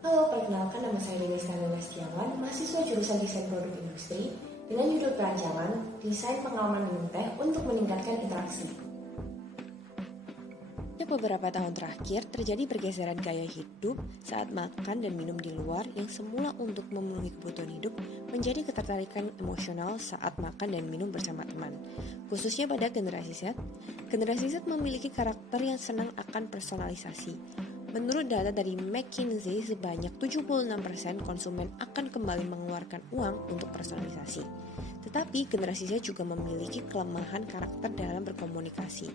Halo, perkenalkan nama saya Denis Kandana Setiawan, mahasiswa jurusan Desain Produk Industri dengan judul perancangan Desain Pengalaman Minum Teh untuk Meningkatkan Interaksi. Beberapa tahun terakhir terjadi pergeseran gaya hidup saat makan dan minum di luar yang semula untuk memenuhi kebutuhan hidup menjadi ketertarikan emosional saat makan dan minum bersama teman. Khususnya pada generasi Z, generasi Z memiliki karakter yang senang akan personalisasi. Menurut data dari McKinsey, sebanyak 76% konsumen akan kembali mengeluarkan uang untuk personalisasi. Tetapi generasi Z juga memiliki kelemahan karakter dalam berkomunikasi,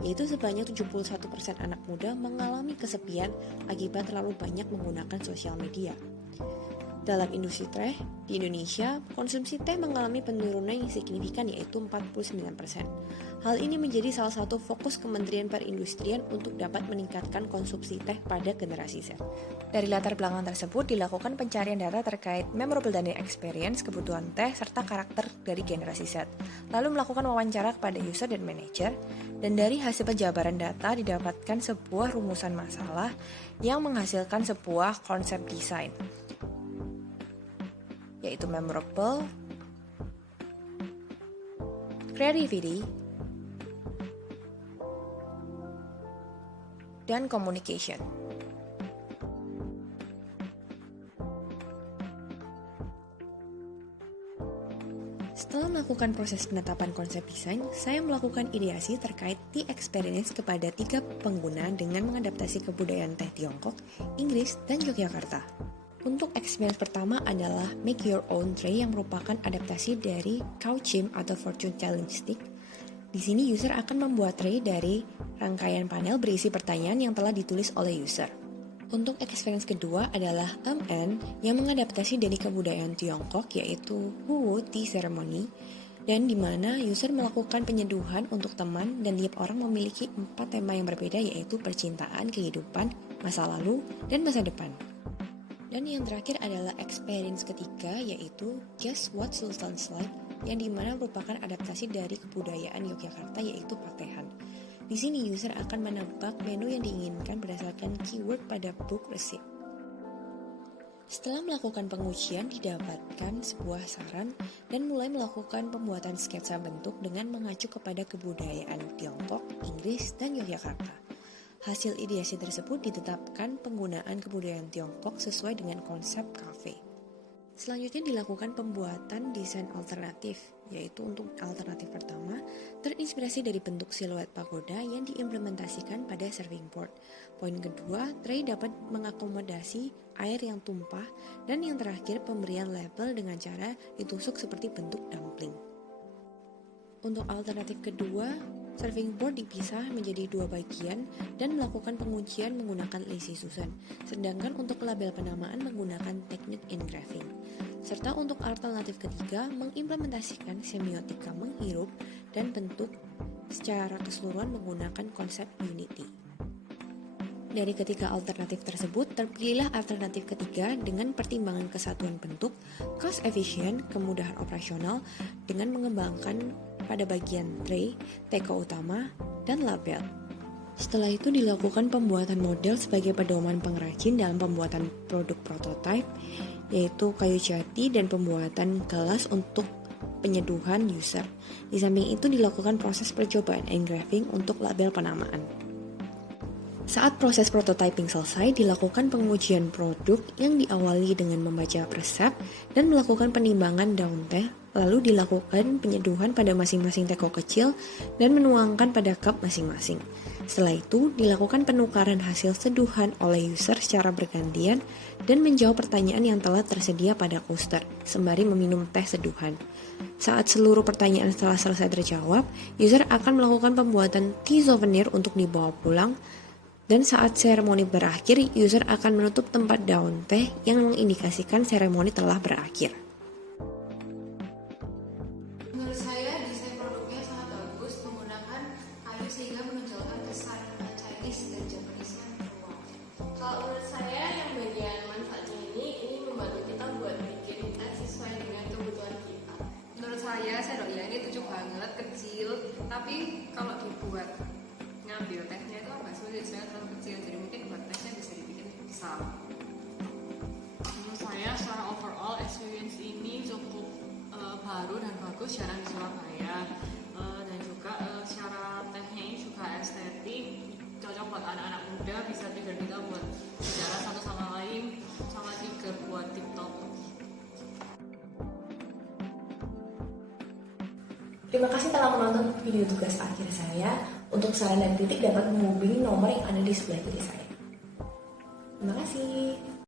yaitu sebanyak 71% anak muda mengalami kesepian akibat terlalu banyak menggunakan sosial media. Dalam industri teh, di Indonesia, konsumsi teh mengalami penurunan yang signifikan yaitu 49%. Hal ini menjadi salah satu fokus Kementerian Perindustrian untuk dapat meningkatkan konsumsi teh pada generasi Z. Dari latar belakang tersebut dilakukan pencarian data terkait memorable dining experience, kebutuhan teh, serta karakter dari generasi Z. Lalu melakukan wawancara kepada user dan manajer, dan dari hasil penjabaran data didapatkan sebuah rumusan masalah yang menghasilkan sebuah konsep desain, yaitu memorable, creativity, dan communication. Setelah melakukan proses penetapan konsep desain, saya melakukan ideasi terkait tea experience kepada 3 pengguna dengan mengadaptasi kebudayaan teh Tiongkok, Inggris, dan Yogyakarta. Untuk experience pertama adalah make your own tray yang merupakan adaptasi dari Couchim atau fortune telling stick. Di sini user akan membuat tray dari rangkaian panel berisi pertanyaan yang telah ditulis oleh user. Untuk experience kedua adalah MN yang mengadaptasi dari kebudayaan Tiongkok yaitu Wu Tea Ceremony, dan di mana user melakukan penyeduhan untuk teman dan tiap orang memiliki 4 tema yang berbeda yaitu percintaan, kehidupan, masa lalu, dan masa depan. Dan yang terakhir adalah experience ketiga yaitu Guess What Sultan's Like, yang dimana merupakan adaptasi dari kebudayaan Yogyakarta yaitu patehan. Di sini user akan menebak menu yang diinginkan berdasarkan keyword pada book receipt. Setelah melakukan pengujian didapatkan sebuah saran dan mulai melakukan pembuatan sketsa bentuk dengan mengacu kepada kebudayaan Tiongkok, Inggris, dan Yogyakarta. Hasil ideasi tersebut ditetapkan penggunaan kebudayaan Tiongkok sesuai dengan konsep kafe. Selanjutnya dilakukan pembuatan desain alternatif, yaitu untuk alternatif pertama terinspirasi dari bentuk siluet pagoda yang diimplementasikan pada serving board. Poin kedua, tray dapat mengakomodasi air yang tumpah, dan yang terakhir pemberian label dengan cara ditusuk seperti bentuk dumpling. Untuk alternatif kedua, serving board dipisah menjadi 2 bagian dan melakukan pengujian menggunakan lazy Susan. Sedangkan untuk label penamaan menggunakan teknik engraving. Serta untuk alternatif ketiga mengimplementasikan semiotika menghirup dan bentuk secara keseluruhan menggunakan konsep Unity. Dari ketiga alternatif tersebut, terpilihlah alternatif ketiga dengan pertimbangan kesatuan bentuk, cost efficient, kemudahan operasional dengan mengembangkan pada bagian tray, teko utama, dan label. Setelah itu dilakukan pembuatan model sebagai pedoman pengrajin dalam pembuatan produk prototipe, yaitu kayu jati dan pembuatan gelas untuk penyeduhan user. Di samping itu dilakukan proses percobaan engraving untuk label penamaan. Saat proses prototyping selesai, dilakukan pengujian produk yang diawali dengan membaca resep dan melakukan penimbangan daun teh, lalu dilakukan penyeduhan pada masing-masing teko kecil dan menuangkan pada cup masing-masing. Setelah itu, dilakukan penukaran hasil seduhan oleh user secara bergantian dan menjawab pertanyaan yang telah tersedia pada coaster, sembari meminum teh seduhan. Saat seluruh pertanyaan telah selesai terjawab, user akan melakukan pembuatan tea souvenir untuk dibawa pulang. Dan saat seremoni berakhir, user akan menutup tempat daun teh yang mengindikasikan seremoni telah berakhir. Menurut saya desain produknya sangat bagus, menggunakan kayu sehingga menonjolkan kesan Chinese dan Japanese yang kuat. Kalau menurut saya yang bagian manfaatnya ini membantu kita buat bikin teh sesuai dengan kebutuhan kita. Menurut saya sendok ya ini lucu banget, kecil, tapi kalau dibuat ngambil tehnya itu agak sulit, soalnya terlalu kecil, jadi mungkin buat tehnya bisa dibikin besar. baru dan bagus jarang di Surabaya. Dan juga secara teknik juga estetik, cocok buat anak-anak muda, bisa juga kita buat bicara satu sama lain, sama juga buat TikTok. Terima kasih telah menonton video tugas akhir saya. Untuk saran dan kritik dapat menghubungi nomor yang ada di sebelah kiri saya. Terima kasih.